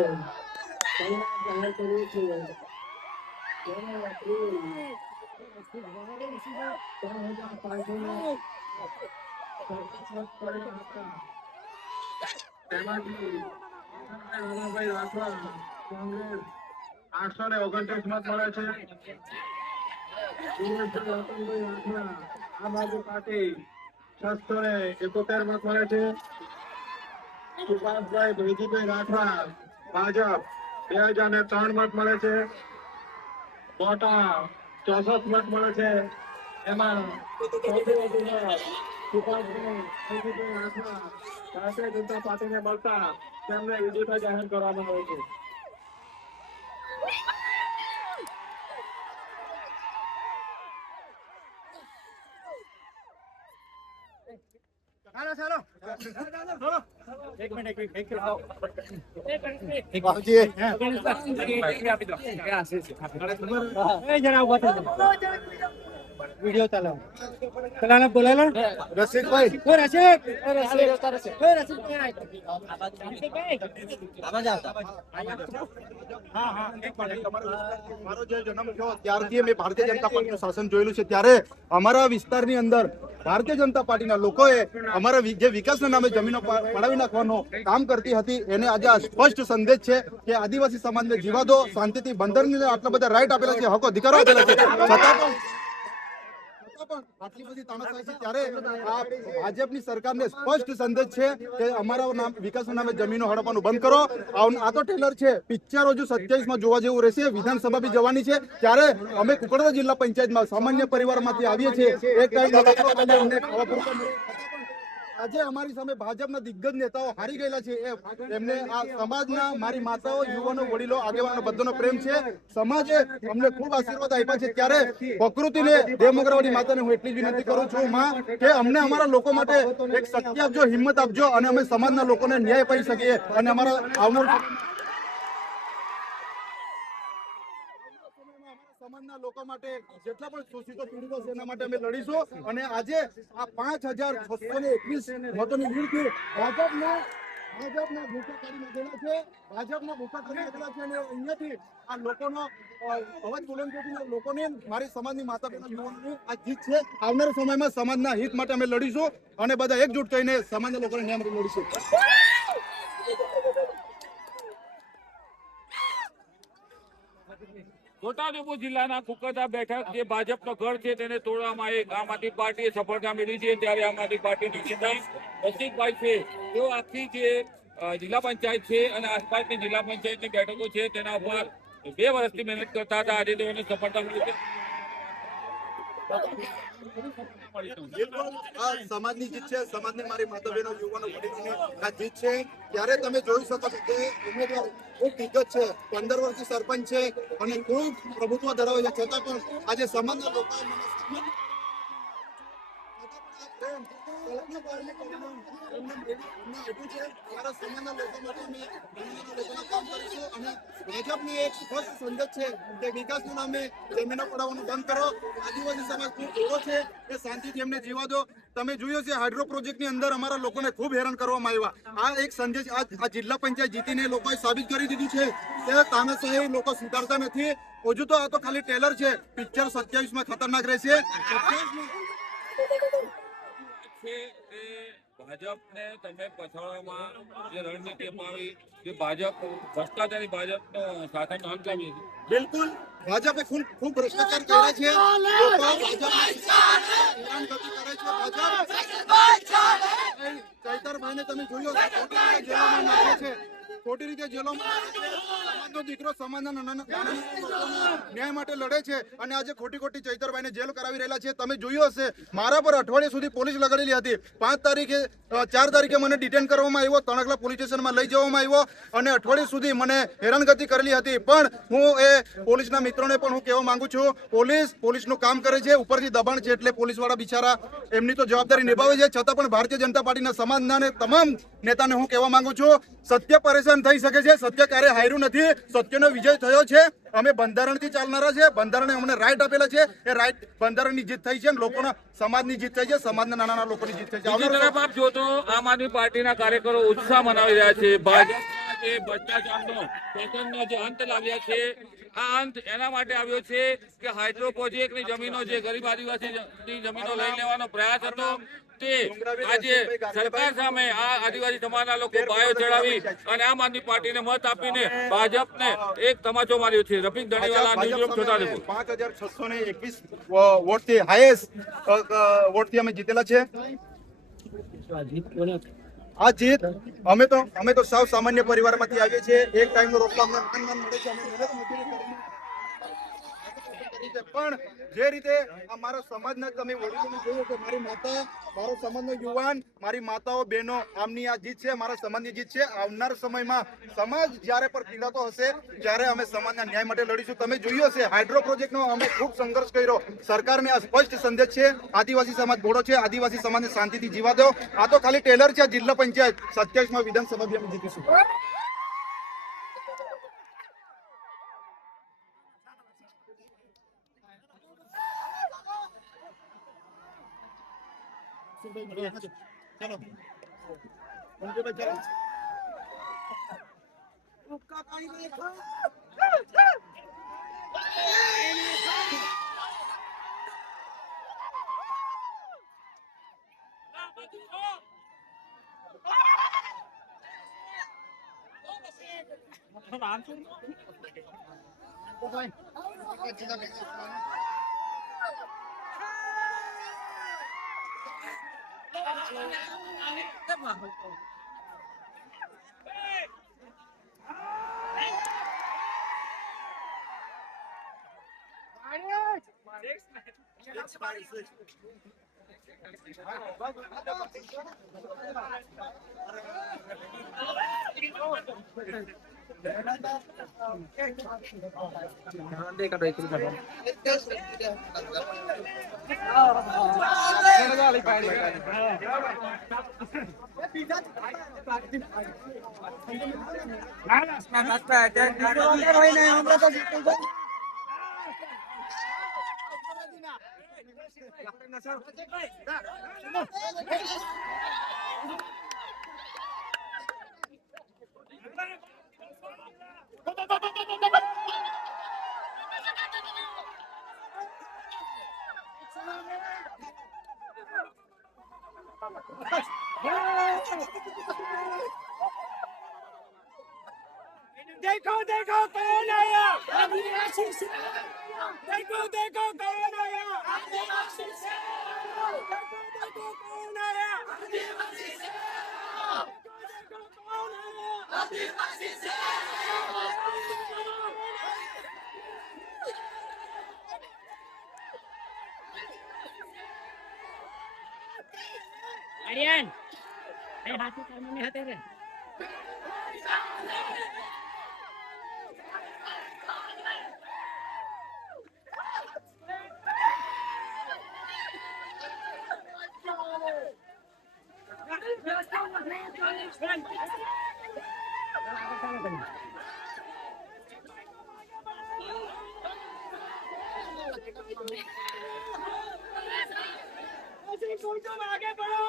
કોંગ્રેસ 829 મત મળે છે. આમ આદમી પાર્ટી 671 મત મળે છે. સુભાષભાઈ ભૈજીભાઈ રાઠવા ભાજપ 2003 મત મળે છે. કોટા 64 મત મળે છે. એમાં સૌથી વધુ મત સુભાષભાઈ ભૈજીભાઈ રાઠવા ભારતીય જનતા પાર્ટીને મળતા તેમને વિજેતા જાહેર કરવામાં આવે છે. वीडियो चलाओ चलाना बोला रसिक भाई ओ रसिक મારો જે જન્મ થયો ત્યારથી મેં ભારતીય જનતા પાર્ટીનું શાસન જોયેલું છે. ત્યારે અમારા વિસ્તારની અંદર ભારતીય જનતા પાર્ટીના લોકોએ અમારા જે વિકાસના નામે જમીનો પડાવી નાખવાનું કામ કરતી હતી એને આજે આ સ્પષ્ટ સંદેશ છે કે આદિવાસી સમાજને જીવા દો, શાંતિથી બંધારણને આટલા બધા રાઈટ આપેલા છે, હકો અધિકારો આપેલા છે, છતાં પણ આટલી બધી તાનાશાહી છે. ત્યારે આ ભાજપની સરકારને સ્પષ્ટ સંદેશ છે કે અમારા વિકાસના નામે જમીનો હડપવાનું બંધ કરો. આ તો ટેલર છે, પિક્ચર હજુ 27માં જોવા જેવું રહેશે. વિધાનસભા બી જવાની છે. ત્યારે અમે કુકરદા જિલ્લા પંચાયતમાં સામાન્ય પરિવારમાંથી આવીએ છીએ. એક આજે અમારી સામે ભાજપના દિગ્ગજ નેતાઓ હારી ગયેલા છે. એમને આ સમાજના, મારી માતાઓ, યુવાનો, વડીલો, આગેવાનો બધાનો પ્રેમ છે. સમાજે અમને ખૂબ આશીર્વાદ આપ્યા છે. ત્યારે પ્રકૃતિને, દેવમોગરાવાળી માતાને હું એટલી જ વિનંતી કરું છું માં કે અમને અમારા લોકો માટે એક શક્તિ આપજો, હિંમત આપજો અને અમે સમાજના લોકોને ન્યાય પાડી શકીએ અને અમારા આવનાર સમાજના લોકો માટે જેટલા પણ શોષિતો પીડિતો છે એના માટે અમે લડીશું. અને આજે આ 5621 મતોની લીડથી ભાજપના ભૂખા કાઢી નાખેલા છે. ભાજપના ભૂખા કાઢી નાખેલા છે અને અહીંયાથી આ લોકોનો અવાજ બુલંદ કરીને લોકોને, મારી સમાજની માતા બહેનો, યુવાનોની આ જીત છે. આવનારા સમયમાં સમાજના હિત માટે અમે લડીશું અને બધા એકજૂટ થઈને સમાજના લોકોને ન્યાય માટે લડીશું. છોટાઉદેપુર જિલ્લાના કુકરદા બેઠક જે ભાજપનો ગઢ છે તેને તોડવામાં આમ આદમી પાર્ટીએ સફળતા મેળવી છે. ત્યારે આમ આદમી પાર્ટીની નેતા રસિકભાઈ છે તેઓ આખી જે જિલ્લા પંચાયત છે અને આસપાસની જિલ્લા પંચાયતની બેઠકો છે તેના ઉપર 2 વર્ષથી મહેનત કરતા હતા. આજે તેઓને સફળતા મળી છે. સમાજની જીત છે. સમાજની, મારી માતા બહેનો, યુવાનો, વડીલોની આ જીત છે. ત્યારે તમે જોઈ શકો છો કે ઉમેદવાર ખૂબ દિગ્ગજ છે, 15 વર્ષથી સરપંચ છે અને ખૂબ પ્રભુત્વ ધરાવે છે. છતાં પણ આજે સમાજના લોકોએ ભાજપની એક સ્પષ્ટ સંદેશ છે કે વિકાસના નામે જમીનો પડાવવાનું બંધ કરો. આદિવાસી સમાજ ખૂબ એવો છે કે શાંતિથી એમને જીવા દો. તમે જોયું છે હાઇડ્રો પ્રોજેક્ટની અંદર અમારા લોકોને ખૂબ હેરાન કરવામાં આવ્યા. આ એક સંદેશ આ જિલ્લા પંચાયત જીતીને લોકોએ સાબિત કરી દીધું છે કે તાનાશાહી લોકો સુધારતા નથી. હજુ તો આ તો ખાલી ટેલર છે. પિક્ચર 27માં ખતરનાક રહેશે. ભાજપને તમે પછાડવામાં જે રણનીતિ અપનાવી, જે ભાજપ ભ્રષ્ટાચારી ભાજપનો શાસન અંત લાવી, બિલકુલ ભાજપે ખૂબ ભ્રષ્ટાચાર કર્યા છે. ચૈતરભાઈને તમે જોયો છે ખોટી રીતે જેલોમાં સમાજનો દીકરો સમાજના ન્યાય માટે લડે છે અને આજે ખોટી ચૈતરભાઈને જેલ કરાવી રહેલા છે. તમે જોયું હશે મારા પર અઠવાડિયા સુધી પોલીસ લગાડેલી હતી. 4 તારીખે મને ડિટેન કરવામાં આવ્યો, તણખલા પોલીસ સ્ટેશનમાં લઈ જવામાં આવ્યો અને અઠવાડિયા સુધી મને હેરાનગતિ કરેલી હતી. પણ હું એ પોલીસના મિત્રોને પણ હું કહેવા માંગુ છું, પોલીસનું કામ કરે છે, ઉપરથી દબાણ છે એટલે પોલીસવાળા બિચારા એમની તો જવાબદારી નિભાવે છે. છતાં પણ ભારતીય જનતા પાર્ટીના સમાજના તમામ નેતાને હું કહેવા માંગુ છું, સત્ય પરેશાન થઈ શકે છે, સત્ય ક્યારે હાર્યું નથી. સત્યનો વિજય થયો છે. અમે બંધારણથી ચાલનારા છે. બંધારણે અમને રાઈટ આપેલા છે. એ રાઈટ બંધારણની જીત થઈ છે, લોકોના સમાજની જીત થઈ છે, સમાજના નાના લોકોની જીત થઈ છે. બીજી તરફ આપ જો તો આમ આદમી પાર્ટીના કાર્યકરો ઉત્સાહ મનાવી રહ્યા છે. ભાજપ જે ભ્રષ્ટાચારનો શાસનનો જે અંત લાવ્યા છે, આ અંત એના માટે આવ્યો છે કે હાઇડ્રો પ્રોજેક્ટની જમીનો જે ગરીબ આદિવાસીની જમીનો લઈ લેવાનો પ્રયાસ હતો તે આજે સરકાર સામે આ આદિવાસી સમાજના લોકો બાયો ચડાવી અને આમ આદમી પાર્ટીને મત આપીને ભાજપને એક તમાચો માર્યો છે. રફીક ધણીવાલા, ન્યૂઝરૂમ, છોટાઉદેપુર. 5621 વોટથી હાઈએસ્ટ વોટથી અમે જીતેલા છે. આ જીત અમે તો સાવ સામાન્ય પરિવારમાંથી આવીએ છીએ. એક ટાઈમનો રોટલો અમને માન મળે છે. અમે મહેનત મજૂરી કરીને પણ જે રીતે આ મારા સમાજના તમે વડીલોને જોયું કે મારી માતા, મારો સમાજનો યુવાન, મારી માતાઓ, બહેનો, આમની આ જીત છે, મારા સમાજની જીત છે. આવનાર સમયમાં સમાજ જ્યારે પણ પીડાતો હશે ત્યારે અમે સમાજના ન્યાય માટે લડીશું. તમે જોયું હશે હાઇડ્રો પ્રોજેક્ટનો અમે ખૂબ સંઘર્ષ કર્યો. સરકારને આ સ્પષ્ટ સંદેશ છે, આદિવાસી સમાજ ભોળો છે, આદિવાસી સમાજને શાંતિથી જીવા દો. આ તો ખાલી ટેલર છે. જિલ્લા પંચાયત 27માં વિધાનસભા બી અમે જીતીશું. देखो देखो कौन आया, आदिवासी से। देखो देखो कौन आया, आदिवासी से। देखो देखो कौन आया, आदिवासी से। देखो देखो कौन आया, आदिवासी से। आर्यन, ये हाथी कानून में हाथे रे। आगे बढ़ो।